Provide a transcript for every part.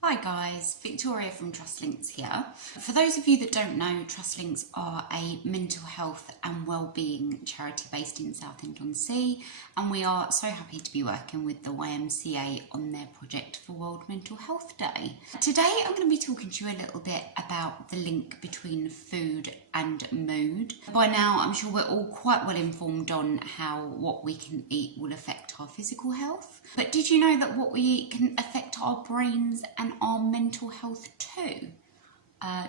Hi guys, Victoria from Trust Links here. For those of you that don't know, Trust Links are a mental health and wellbeing charity based in Southend YMCA, and we are so happy to be working with the YMCA on their project for World Mental Health Day. Today I'm going to be talking to you a little bit about the link between food and mood. By now I'm sure we're all quite well informed on how what we can eat will affect our physical health. But did you know that what we eat can affect our brains and our mental health too?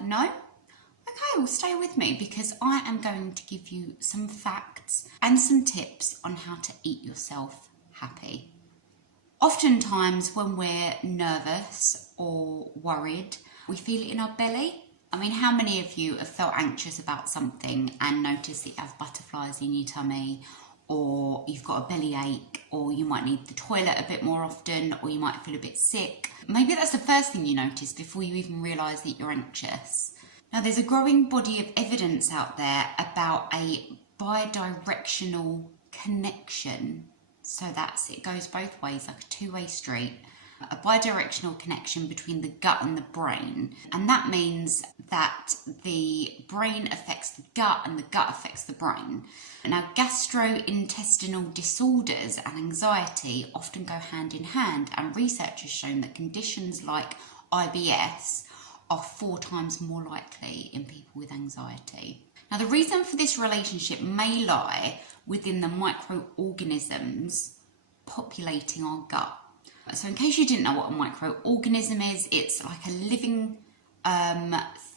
No? Okay, well stay with me because I am going to give you some facts and some tips on how to eat yourself happy. Oftentimes when we're nervous or worried, we feel it in our belly. I mean, how many of you have felt anxious about something and noticed that you have butterflies in your tummy, or you've got a bellyache, or you might need the toilet a bit more often, or you might feel a bit sick? Maybe that's the first thing you notice before you even realise that you're anxious. Now, there's a growing body of evidence out there about a bidirectional connection. So it goes both ways, like a two-way street. A bidirectional connection between the gut and the brain. And that means that the brain affects the gut and the gut affects the brain. Now, gastrointestinal disorders and anxiety often go hand in hand, and research has shown that conditions like IBS are 4 times more likely in people with anxiety. Now, the reason for this relationship may lie within the microorganisms populating our gut. So in case you didn't know what a microorganism is, it's like a living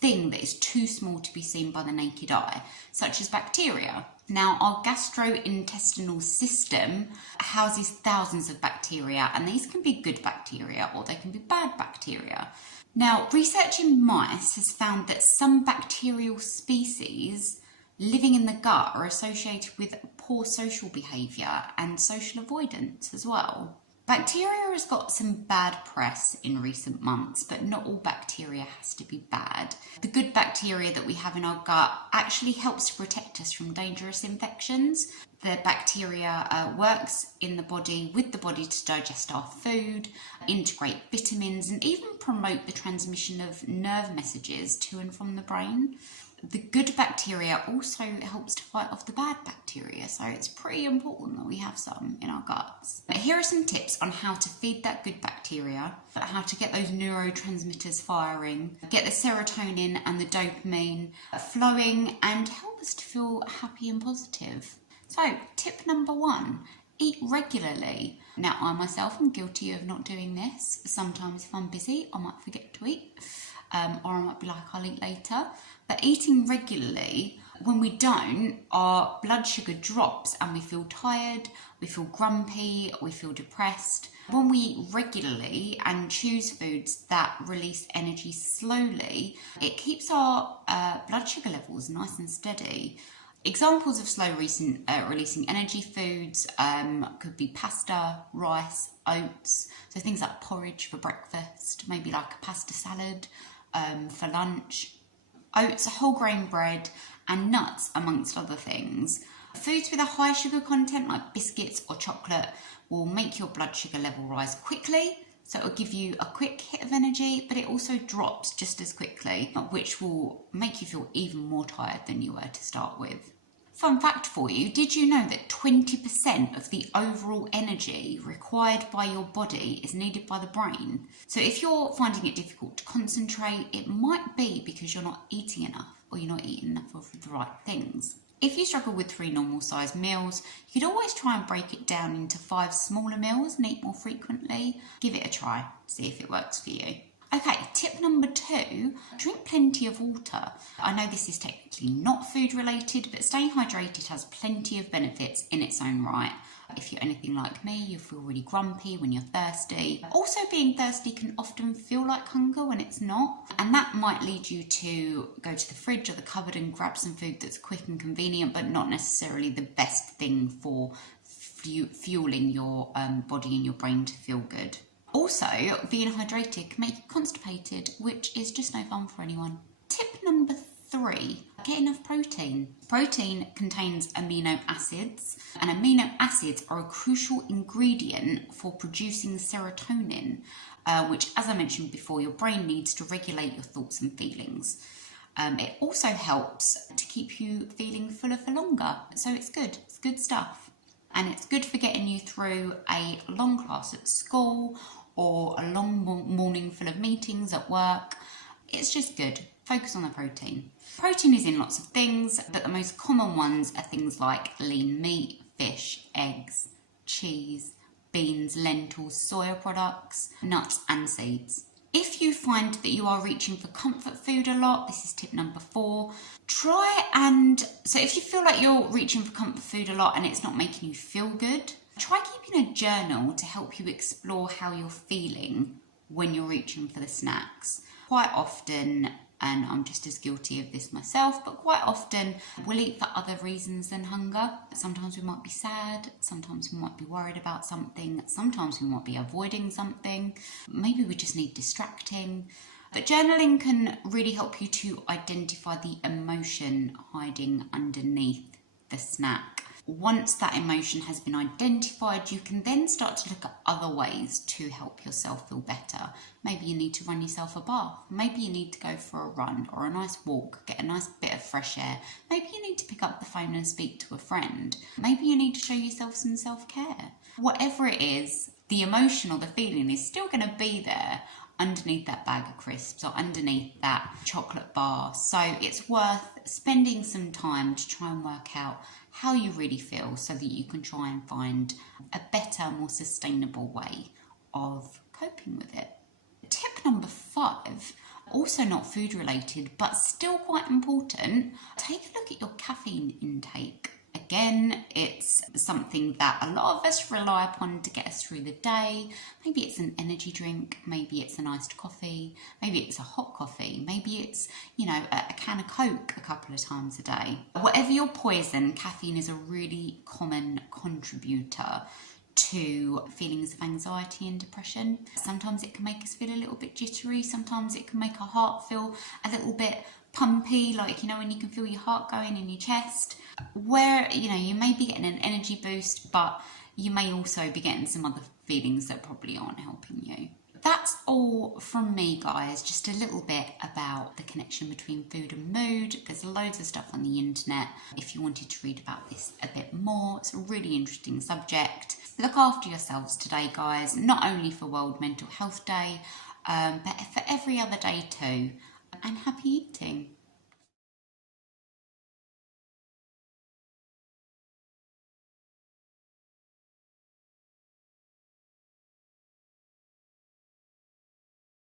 thing that is too small to be seen by the naked eye, such as bacteria. Now, our gastrointestinal system houses thousands of bacteria, and these can be good bacteria or they can be bad bacteria. Now, research in mice has found that some bacterial species living in the gut are associated with poor social behaviour and social avoidance as well. Bacteria has got some bad press in recent months, but not all bacteria has to be bad. The good bacteria that we have in our gut actually helps to protect us from dangerous infections. The bacteria works in the body with the body to digest our food, integrate vitamins, and even promote the transmission of nerve messages to and from the brain. The good bacteria also helps to fight off the bad bacteria, so it's pretty important that we have some in our guts. But here are some tips on how to feed that good bacteria, how to get those neurotransmitters firing, get the serotonin and the dopamine flowing, and help us to feel happy and positive. So, tip number 1, eat regularly. Now, I myself am guilty of not doing this. Sometimes if I'm busy, I might forget to eat, or I might be like, I'll eat later. But eating regularly, when we don't, our blood sugar drops and we feel tired, we feel grumpy, we feel depressed. When we eat regularly and choose foods that release energy slowly, it keeps our blood sugar levels nice and steady. Examples of slow releasing energy foods could be pasta, rice, oats, so things like porridge for breakfast, maybe like a pasta salad for lunch. Oats, whole grain bread and nuts, amongst other things. Foods with a high sugar content like biscuits or chocolate will make your blood sugar level rise quickly, so it will give you a quick hit of energy, but it also drops just as quickly, which will make you feel even more tired than you were to start with. Fun fact for you, did you know that 20% of the overall energy required by your body is needed by the brain? So if you're finding it difficult to concentrate, it might be because you're not eating enough, or you're not eating enough of the right things. If you struggle with 3 normal sized meals, you could always try and break it down into 5 smaller meals and eat more frequently. Give it a try, see if it works for you. Okay, tip number 2, drink plenty of water. I know this is technically not food related, but staying hydrated has plenty of benefits in its own right. If you're anything like me, you feel really grumpy when you're thirsty. Also, being thirsty can often feel like hunger when it's not, and that might lead you to go to the fridge or the cupboard and grab some food that's quick and convenient, but not necessarily the best thing for fueling your body and your brain to feel good. Also, being hydrated can make you constipated, which is just no fun for anyone. Tip number 3, Get enough protein. Protein contains amino acids, and amino acids are a crucial ingredient for producing serotonin, which, as I mentioned before, your brain needs to regulate your thoughts and feelings. It also helps to keep you feeling fuller for longer, so it's good stuff. And it's good for getting you through a long class at school or a long morning full of meetings at work. It's just good. Focus on the protein. Protein is in lots of things, but the most common ones are things like lean meat, fish, eggs, cheese, beans, lentils, soya products, nuts and seeds. If you find that you are reaching for comfort food a lot, this is tip number 4, so if you feel like you're reaching for comfort food a lot and it's not making you feel good, try keeping a journal to help you explore how you're feeling when you're reaching for the snacks. Quite often, and I'm just as guilty of this myself, but quite often we'll eat for other reasons than hunger. Sometimes we might be sad, sometimes we might be worried about something, sometimes we might be avoiding something, maybe we just need distracting. But journaling can really help you to identify the emotion hiding underneath the snack. Once that emotion has been identified, you can then start to look at other ways to help yourself feel better. Maybe you need to run yourself a bath. Maybe you need to go for a run or a nice walk, get a nice bit of fresh air. Maybe you need to pick up the phone and speak to a friend. Maybe you need to show yourself some self-care. Whatever it is, the emotion or the feeling is still going to be there underneath that bag of crisps or underneath that chocolate bar. So it's worth spending some time to try and work out how you really feel so that you can try and find a better, more sustainable way of coping with it. Tip number 5, also not food related, but still quite important, take a look at your caffeine intake. Again, it's something that a lot of us rely upon to get us through the day. Maybe it's an energy drink, maybe it's an iced coffee, maybe it's a hot coffee, maybe it's, a can of Coke a couple of times a day. Whatever your poison, caffeine is a really common contributor to feelings of anxiety and depression. Sometimes it can make us feel a little bit jittery, sometimes it can make our heart feel a little bit pumpy, like when you can feel your heart going in your chest, where you may be getting an energy boost, but you may also be getting some other feelings that probably aren't helping you. That's all from me, guys. Just a little bit about the connection between food and mood. There's loads of stuff on the internet if you wanted to read about this a bit more. It's a really interesting subject. Look after yourselves today, guys, not only for World Mental Health Day, but for every other day too. And happy eating.